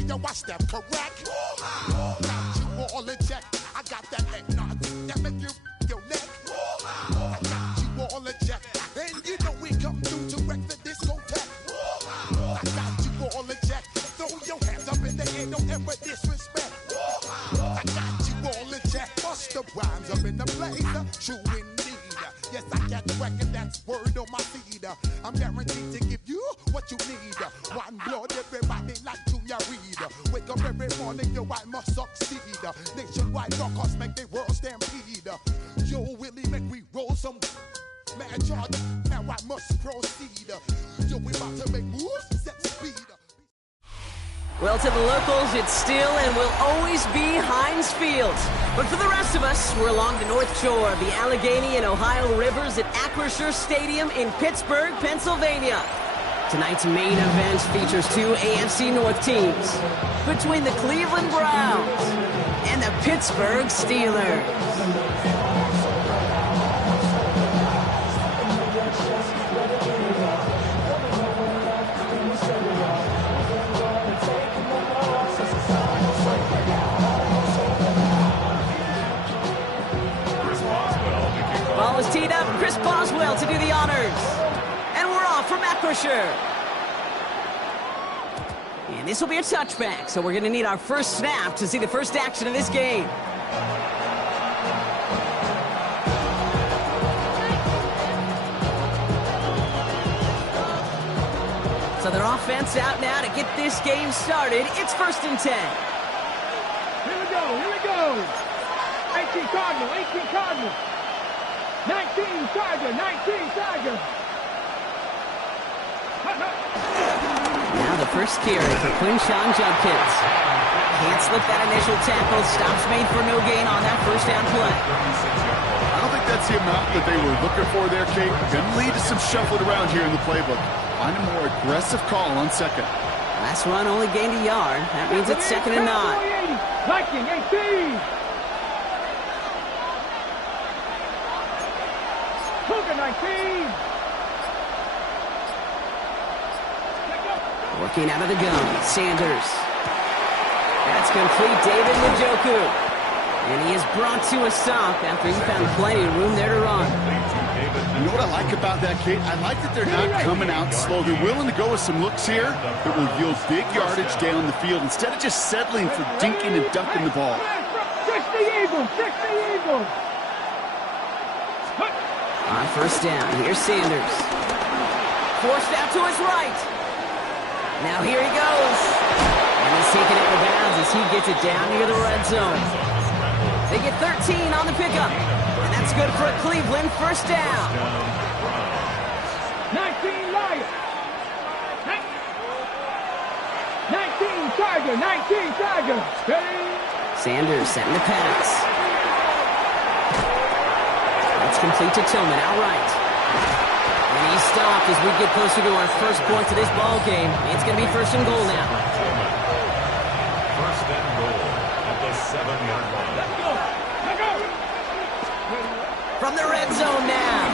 Hey, yo, watch them correct. Got you all in check. I got that head nod that make you your neck. I got you all in check. And you know we come through to wreck the discotheque. I got you all in check. Throw your hands up in the air, don't ever disrespect. I got you all in check. Bust the rhymes up in the place. True indeed. Yes, I get wreck and that's word on my feed. I'm guaranteed to give you what you need. One blood, everybody like Junior Reed. Wake up every morning, yo, I must succeed. Nationwide rockers make the world stampede. Yo, Willie, make we roll some mad charge. Now I must proceed. Yo, we about to make moves, set speed. Well, to the locals, it's still and will always be Heinz Field. But for the rest of us, we're along the North Shore of the Allegheny and Ohio Rivers at Acrisure Stadium in Pittsburgh, Pennsylvania. Tonight's main event features two AFC North teams between the Cleveland Browns and the Pittsburgh Steelers. Ball is teed up. Chris Boswell to do the honors. And we're off from Acrisure. And this will be a touchback, so we're going to need our first snap to see the first action of this game. So their offense out now to get this game started. It's 1st and 10. Here we go. 18 Cardinal. 19 Tiger. Now the first carry for Quinshawn Judkins. Can't slip that initial tackle. Stops made for no gain on that first down play. I don't think that's the amount that they were looking for there, Kate. Going to lead to some shuffling around here in the playbook. Find a more aggressive call on second. Last run only gained a yard. That means it's 2nd and 9. Viking 18. Cougar 19. Working out of the gun, Sanders. That's complete, David Njoku. And he is brought to a stop after he found plenty of room there to run. You know what I like about that, Kate? I like that they're not coming out slow. They're willing to go with some looks here that will yield big yardage down the field instead of just settling for dinking and dunking the ball. 60 Eagles. On first down, here's Sanders. Forced out to his right. Now here he goes. And he's taken it out of bounds as he gets it down near the red zone. They get 13 on the pickup. And that's good for a Cleveland first down. 19 Lions. 19 Tiger. Sanders setting the pass. That's complete to Tillman, outright. And he's stopped as we get closer to our first point to this ball game. It's going to be 1st and goal now. 1st and goal at the 7-yard line. Let's go. From the red zone now.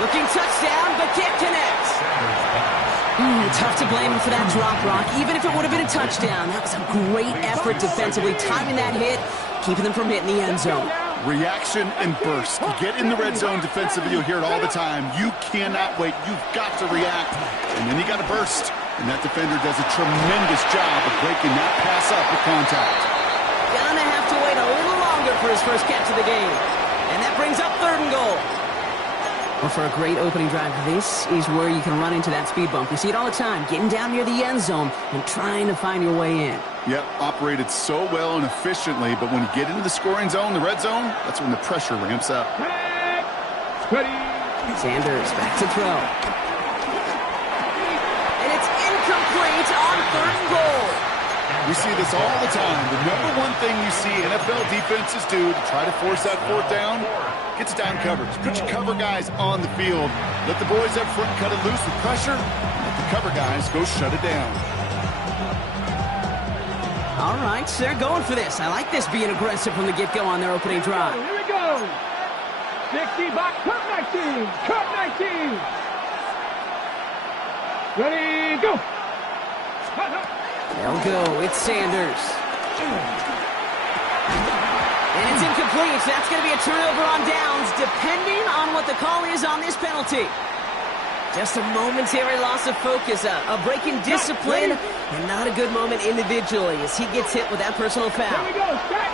Looking touchdown, but can't connect. Tough to blame him for that drop, Rock. Even if it would have been a touchdown, that was a great effort defensively, timing that hit, keeping them from hitting the end zone. Reaction and burst. You get in the red zone defensively, you'll hear it all the time. You cannot wait. You've got to react. And then you got to burst. And that defender does a tremendous job of breaking that pass up with contact. Gonna have to wait a little longer for his first catch of the game. And that brings up 3rd and goal. Well, for a great opening drive, this is where you can run into that speed bump. We see it all the time, getting down near the end zone and trying to find your way in. Yep, operated so well and efficiently, but when you get into the scoring zone, the red zone, that's when the pressure ramps up. Ready. Sanders back to throw. And it's incomplete on 3rd and goal. We see this all the time. The number one thing you see NFL defenses do to try to force that 4th down, gets down coverage. Put your cover guys on the field. Let the boys up front cut it loose with pressure. Let the cover guys go shut it down. All right, so they're going for this. I like this being aggressive from the get-go on their opening drive. Here we go. 60 box, cut 19. Ready, go. They'll go. It's Sanders. And it's incomplete. That's going to be a turnover on downs, depending on what the call is on this penalty. Just a momentary loss of focus, a break in discipline, and not a good moment individually as he gets hit with that personal foul. Here we go. Set.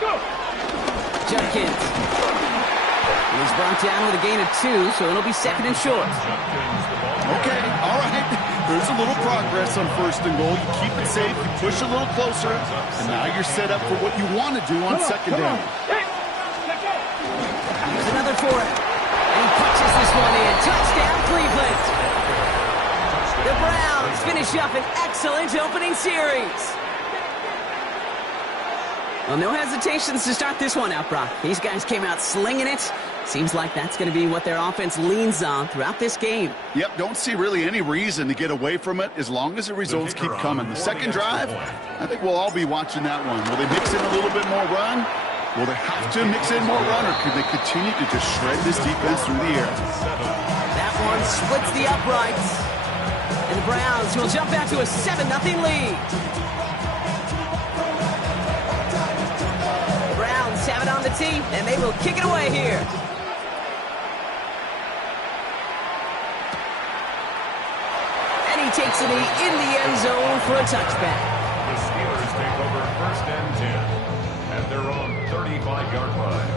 Go. Judkins. He's brought down with a gain of 2, so it'll be second and short. Okay, all right. There's a little progress on first and goal. You keep it safe, you push a little closer, and now you're set up for what you want to do on second down. Here's another for it. And he punches this one in. Touchdown, Cleveland. The Browns finish up an excellent opening series. Well, no hesitations to start this one out, Brock. These guys came out slinging it. Seems like that's going to be what their offense leans on throughout this game. Yep, don't see really any reason to get away from it as long as the results keep coming. The second drive, I think we'll all be watching that one. Will they mix in a little bit more run? Will they have to mix in more run, or could they continue to just shred this defense through the air? That one splits the uprights. And the Browns will jump out to a 7-0 lead. The Browns have it on the tee, and they will kick it away here. Takes it in the end zone for a touchback. The Steelers take over first and 10 at their own 35-yard line.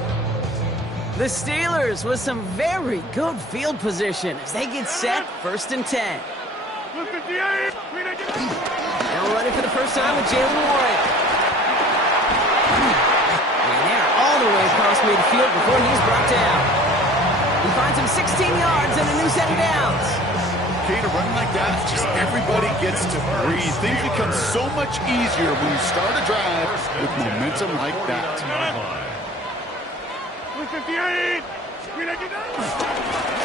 The Steelers with some very good field position as they get set first and 10. They'll run it for the first time with Jaylen Warren. And they're all the way across midfield before he's brought down. He finds him 16 yards and a new set of downs. Okay, to run like that, just everybody gets to breathe. Things become so much easier when you start a drive with momentum like that.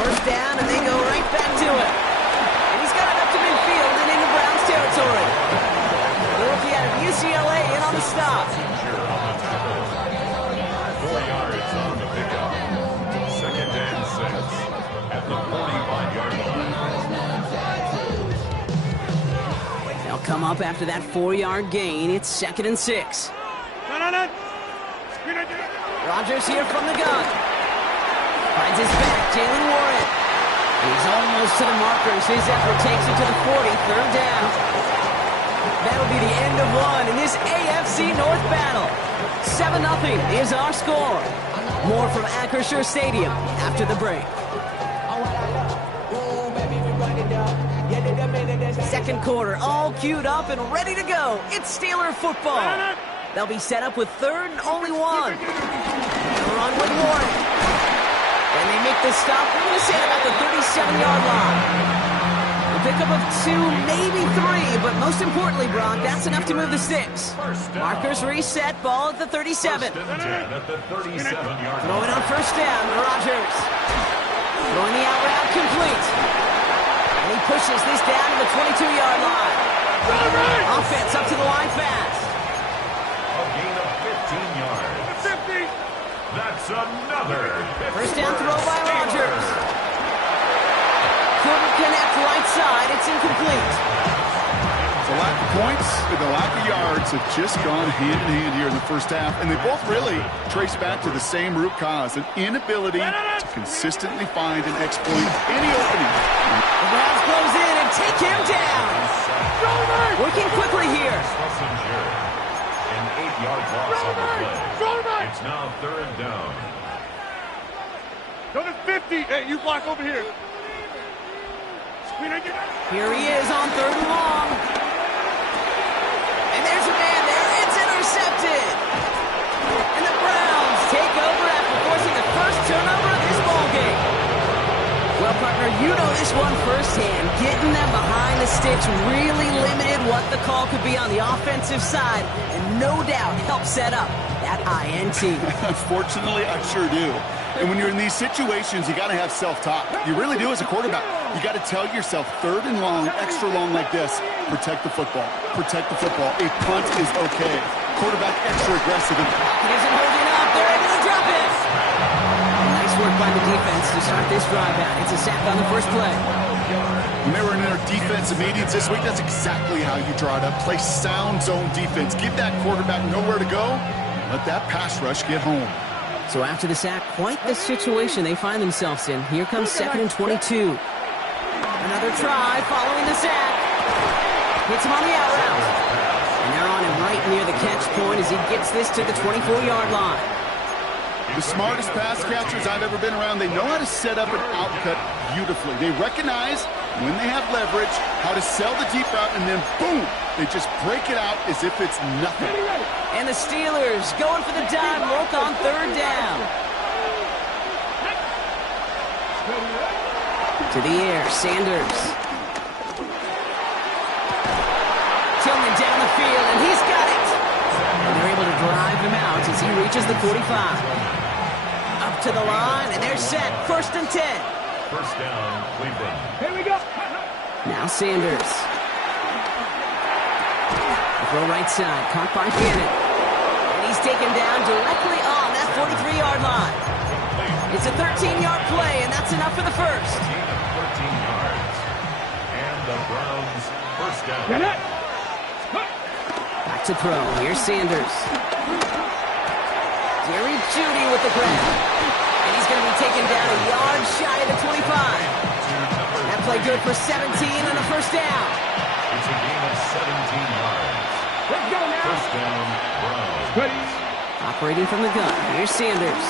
First down, and they go right back to it. And he's got it up to midfield and into Browns territory. The rookie out of UCLA in on the stop. 4 yards on the pickup. Second and 6 at the 45-yard line. They'll come up after that 4-yard gain. It's second and 6. Rodgers here from the gun. Finds his back, Jaylen Warren. He's almost to the markers. His effort takes it to the 40, third down. That'll be the end of one in this AFC North battle. 7-0 is our score. More from Acrisure Stadium after the break. Second quarter, all queued up and ready to go. It's Steeler football. They'll be set up with third and only one. They'll run with Warren. And they make the stop, we're going to say about the 37-yard line. A pickup of 2, maybe 3, but most importantly, Brock, that's enough to move the sticks. Markers reset, ball at the 37. First and 10 at the 37-yard line. Throwing on first down, Rodgers. Throwing the out route complete. And he pushes this down to the 22-yard line. Offense up to the line fast. A gain of 15 yards. 50. That's another 50. First down throw by Rodgers. Couldn't connect right side. It's incomplete. The lack of points and the lack of yards have just gone hand in hand here in the first half, and they both really trace back to the same root cause, an inability to consistently find and exploit any opening. The Browns close in and take him down. Working quickly here. An 8-yard loss on the play. It's now third down. Go to 50. Hey, you block over here. Here he is on third and long. And there's a man there. It's intercepted. And the Browns take over after forcing the first turnover of this ballgame. Well, partner, you know this one firsthand. Getting them behind the sticks really limited what the call could be on the offensive side, and no doubt helped set up that INT. Unfortunately, I sure do. And when you're in these situations, you got to have self-talk. You really do as a quarterback. You got to tell yourself, third and long, extra long like this, protect the football. Protect the football. A punt is okay. Quarterback extra aggressive. It isn't holding up. They're able to drop it. Nice work by the defense to start this drive out. It's a sack on the first play. yards. When they were in their defensive meetings this week, that's exactly how you draw it up. Play sound zone defense. Give that quarterback nowhere to go. Let that pass rush get home. So after the sack, quite the situation they find themselves in. Here comes 2nd and 22. Another try following the sack. Hits him on the out route. And they're on him right near the catch point as he gets this to the 24-yard line. The smartest pass catchers I've ever been around, they know how to set up an out cut beautifully. They recognize when they have leverage, how to sell the deep route, and then boom, they just break it out as if it's nothing. And the Steelers going for the dime look on 3rd down. To the air, Sanders. Tillman down the field, and he's got it. And they're able to drive him out as he reaches the 45. Up to the line, and they're set. 1st and 10. First down, Cleveland. Here we go. Now Sanders. Throw right side, caught by Gannon. And he's taken down directly on that 43-yard line. It's a 13-yard play, and that's enough for the first. 14 yards. And the Browns first down. Get it. Back to throw. Here's Sanders. Jerry Jeudy with the grab. And he's going to be taken down a yard shy of the 25. That play good for 17 and a first down. It's a gain of 17 yards. Let's go now. First down, Browns. Ready. Operating from the gun. Here's Sanders.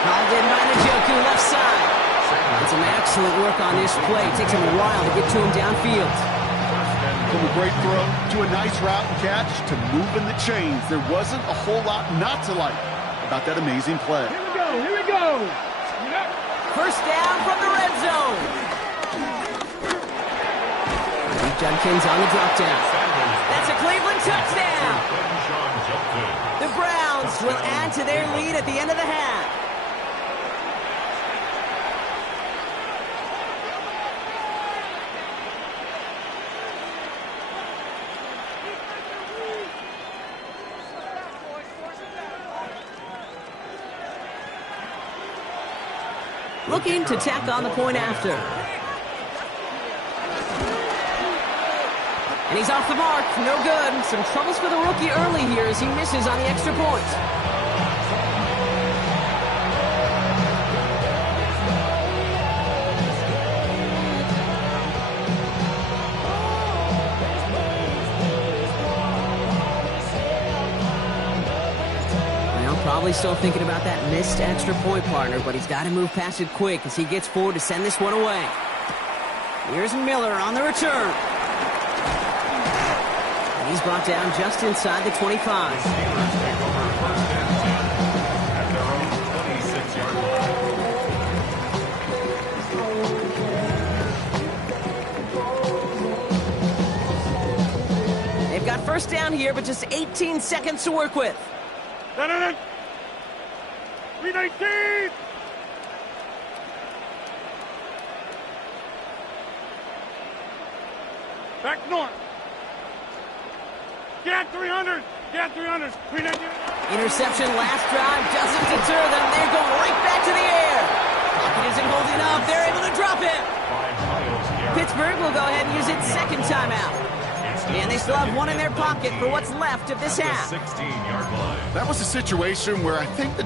Hauled in by Njoku, left side. And some excellent work on this play. It takes him a while to get to him downfield. From a great throw to a nice route and catch to moving the chains. There wasn't a whole lot not to like about that amazing play. Here we go. Here we go. First down from the red zone. Judkins on the drop down. That's a Cleveland touchdown. The Browns will add to their lead at the end of the half. Looking to tack on the point after. And he's off the mark. No good. Some troubles for the rookie early here as he misses on the extra point. Probably still thinking about that missed extra point, partner, but he's got to move past it quick as he gets forward to send this one away. Here's Miller on the return. And he's brought down just inside the 25. Steelers take over first and 10 at their own 26-yard line. They've got first down here, but just 18 seconds to work with. 319. Back north. Get 300. Get 300. 319. Interception last drive doesn't deter them. They're going right back to the air. Pocket isn't holding up. They're able to drop it. Pittsburgh will go ahead and use its second timeout. And they still have one in their pocket for what's left of this half. 16-yard line. That was a situation where I think the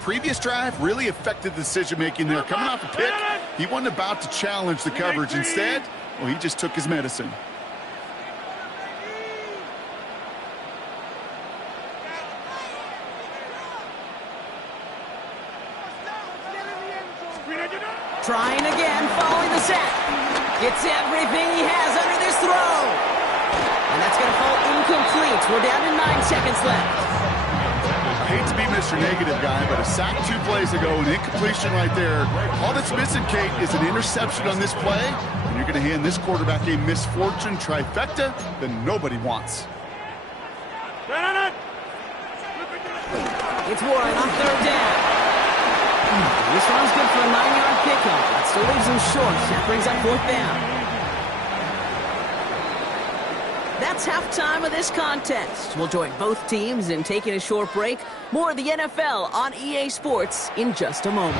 previous drive, really affected the decision-making there. Coming off a pick, he wasn't about to challenge the coverage. Instead, well, he just took his medicine. Trying again, following the sack. Gets everything he has under this throw. And that's going to fall incomplete. We're down to 9 seconds left. I hate to be Mr. Negative guy, but a sack 2 plays ago, an incompletion right there. All that's missing, Kate, is an interception on this play. And you're going to hand this quarterback a misfortune trifecta that nobody wants. It's Warren on third down. This one's good for a 9-yard pickup. That still leaves him short. That brings up fourth down. That's halftime of this contest. We'll join both teams in taking a short break. More of the NFL on EA Sports in just a moment.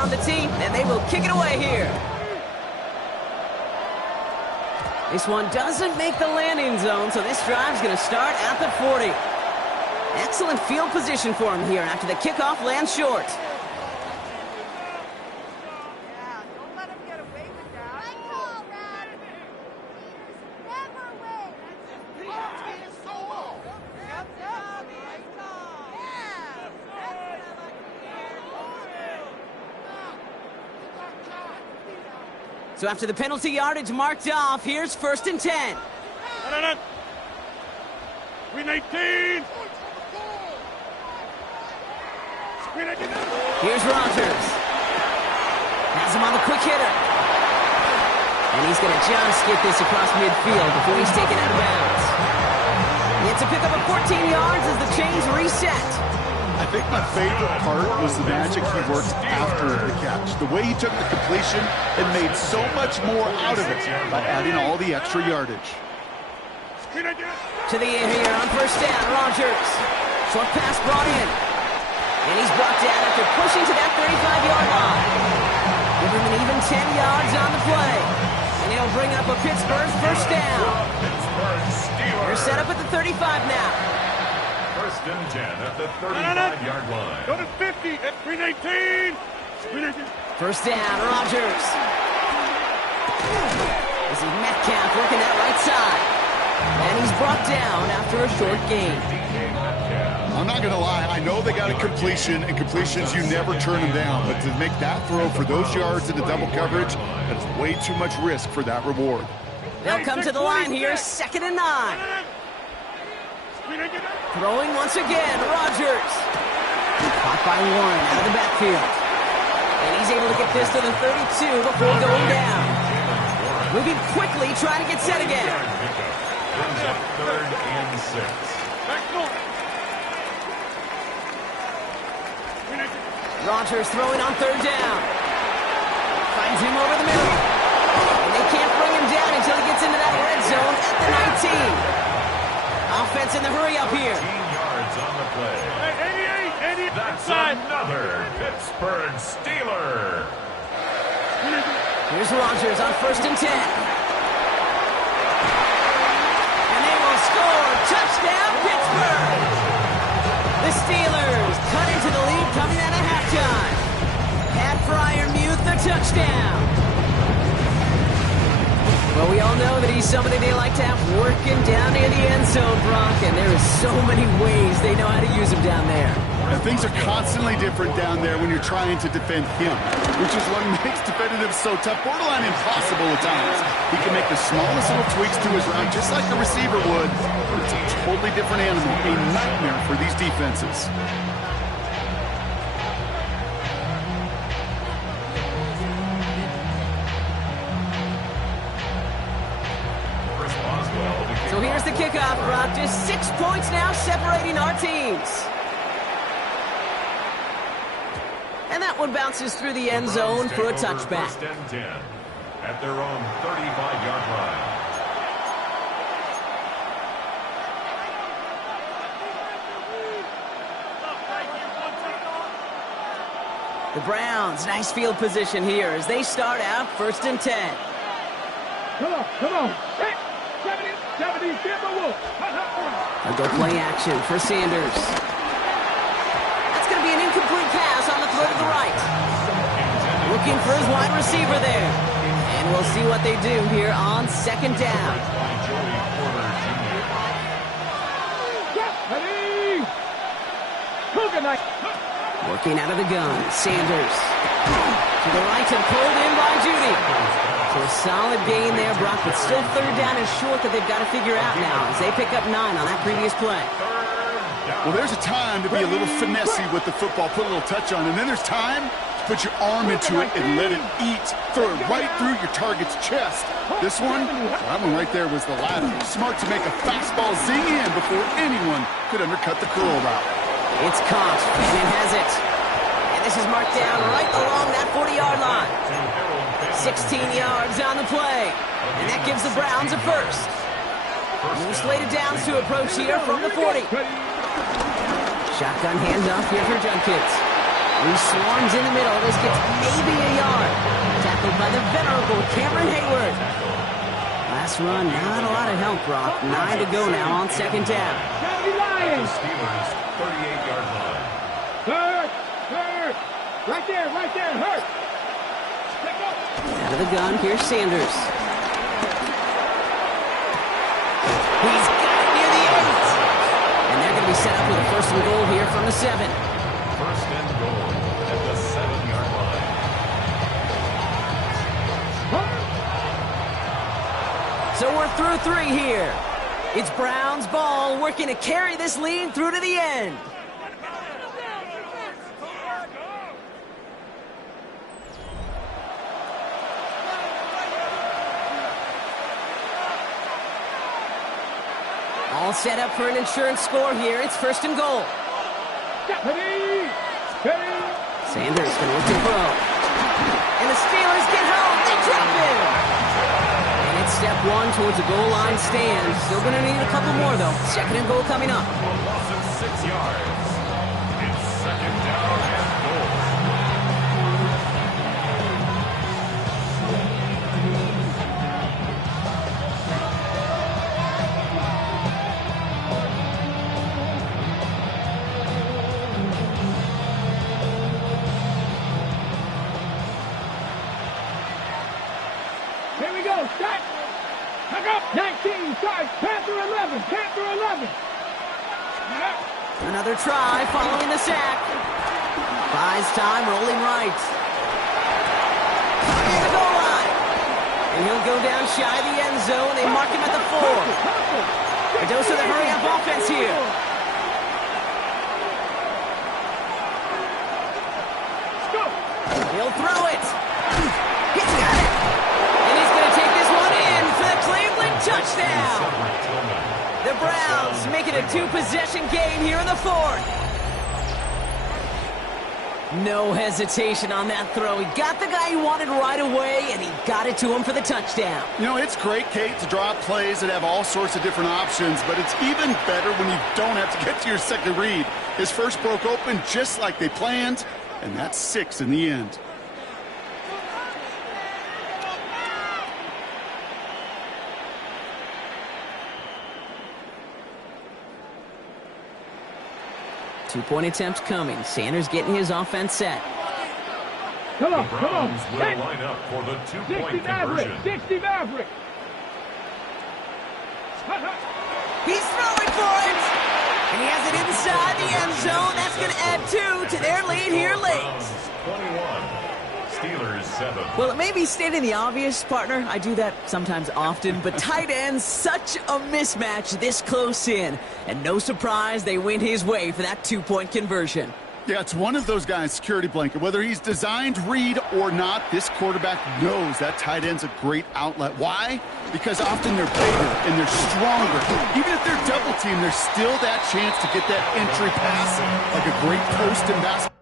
on the tee, and they will kick it away here. This one doesn't make the landing zone, so this drive's going to start at the 40. Excellent field position for him here after the kickoff lands short. So after the penalty yardage marked off, here's 1st and 10. 319. Here's Rodgers. Has him on the quick hitter. And he's going to just get this across midfield before he's taken out of bounds. It's a pickup of 14 yards as the chains reset. I think my favorite part was the magic he worked after the catch. The way he took the completion and made so much more out of it by adding all the extra yardage. To the air here on 1st down, Rodgers. Short pass brought in. And he's brought down after pushing to that 35-yard line. Give him an even 10 yards on the play. And he'll bring up a Pittsburgh 1st down. They're set up at the 35 now. 1st and 10 at the 35-yard line. Go to 50 at 319. 1st down, Rodgers. This is Metcalf working that right side. And he's brought down after a short gain. I'm not going to lie. I know they got a completion, and completions, you never turn them down. But to make that throw for those yards into double coverage, that's way too much risk for that reward. They'll come to the line here, 2nd and 9. Throwing once again, Rodgers. Caught by Warren out of the backfield. And he's able to get this to the 32 before going down. Moving quickly, trying to get set again. Brings up 3rd and 6. Rodgers throwing on 3rd down. Finds him over the middle. And they can't bring him down until he gets into that red zone at the 19. Offense in the hurry up here. 14 yards on the play. 88, That's inside. another Pittsburgh Steeler. Here's Rodgers on 1st and 10. And they will score. Touchdown, Pittsburgh. The Steelers cut into the lead coming out of halftime. Pat Freiermuth, the touchdown. Well, we all know that he's somebody they like to have working down near the end zone, Brock, and there is so many ways they know how to use him down there. And things are constantly different down there when you're trying to defend him, which is what makes defending him so tough, borderline impossible at times. He can make the smallest little tweaks to his route, just like a receiver would, but it's a totally different animal, a nightmare for these defenses. So here's the kickoff, Brock. Just 6 points now separating our teams. And that one bounces through the end zone for a touchback. 1st and 10 at their own 35-yard line. The Browns, nice field position here as they start out 1st and 10. Come on. Hey, 70, get my wolf. A go play action for Sanders. That's going to be an incomplete pass on the throw to the right. Looking for his wide receiver there. And we'll see what they do here on 2nd down. Ready. Good night. Working out of the gun, Sanders. To the right and pulled in by Judy. So a solid gain there, Brock, but still 3rd down and short that they've got to figure out now as they pick up 9 on that previous play. Well, there's a time to be a little finessey with the football, put a little touch on it, and then there's time to put your arm into it and let it eat. Throw it right through your target's chest. This one, that one right there was the latter. Smart to make a fastball zing in before anyone could undercut the curl route. It's caught. Freeman has it. And this is marked down right along that 40-yard line. 16 yards on the play. And that gives the Browns a first. New slated downs to approach here from the 40. Shotgun handoff here for Judkins. He swarms in the middle. This gets maybe a yard. Tackled by the venerable Cameron Hayward. Last run, not a lot of help, Brock. 9 to go now on second down. At the Steelers' 38-yard line. Hurt! Hurt! Right there, hurt! Out of the gun, here's Sanders. He's got it near the 8. And they're going to be set up with a first and goal here from the 7. First and goal at the 7-yard line. So we're through 3 here. It's Browns ball, working to carry this lead through to the end. All set up for an insurance score here. It's first and goal. Sanders going to look to throw. And the Steelers get home. They drop him. And it's step 1 towards a goal line stand. Still going to need a couple more, though. Second and goal coming up. A loss of 6 yards. It's second down and goal. Here we go, start! Back up! 19, start! Panther 11! Panther 11! Another try following the sack. Buys time, rolling right. Near the goal line. And he'll go down shy of the end zone. They mark him at the 4. A dose of the hurry-up offense here. He'll throw it. He's got it. And he's going to take this one in for the Cleveland touchdown. The Browns making a 2-possession game here in the 4th. No hesitation on that throw. He got the guy he wanted right away, and he got it to him for the touchdown. You know, it's great, Kate, to draw up plays that have all sorts of different options, but it's even better when you don't have to get to your second read. His first broke open just like they planned, and that's 6 in the end. Two-point attempt coming. Sanders getting his offense set. Come on, The come on! Browns will line up for the 2-point 60 Maverick! conversion. 60 Maverick! He's throwing for it! And he has it inside the end zone. That's going to add 2 to their lead here late. Browns 21. Steelers 7. Well, it may be stating the obvious, partner. I do that sometimes often, but tight ends, such a mismatch this close in. And no surprise, they went his way for that 2-point conversion. Yeah, it's one of those guys' security blanket. Whether he's designed read or not, this quarterback knows that tight end's a great outlet. Why? Because often they're bigger and they're stronger. Even if they're double teamed, there's still that chance to get that entry pass like a great post in basketball.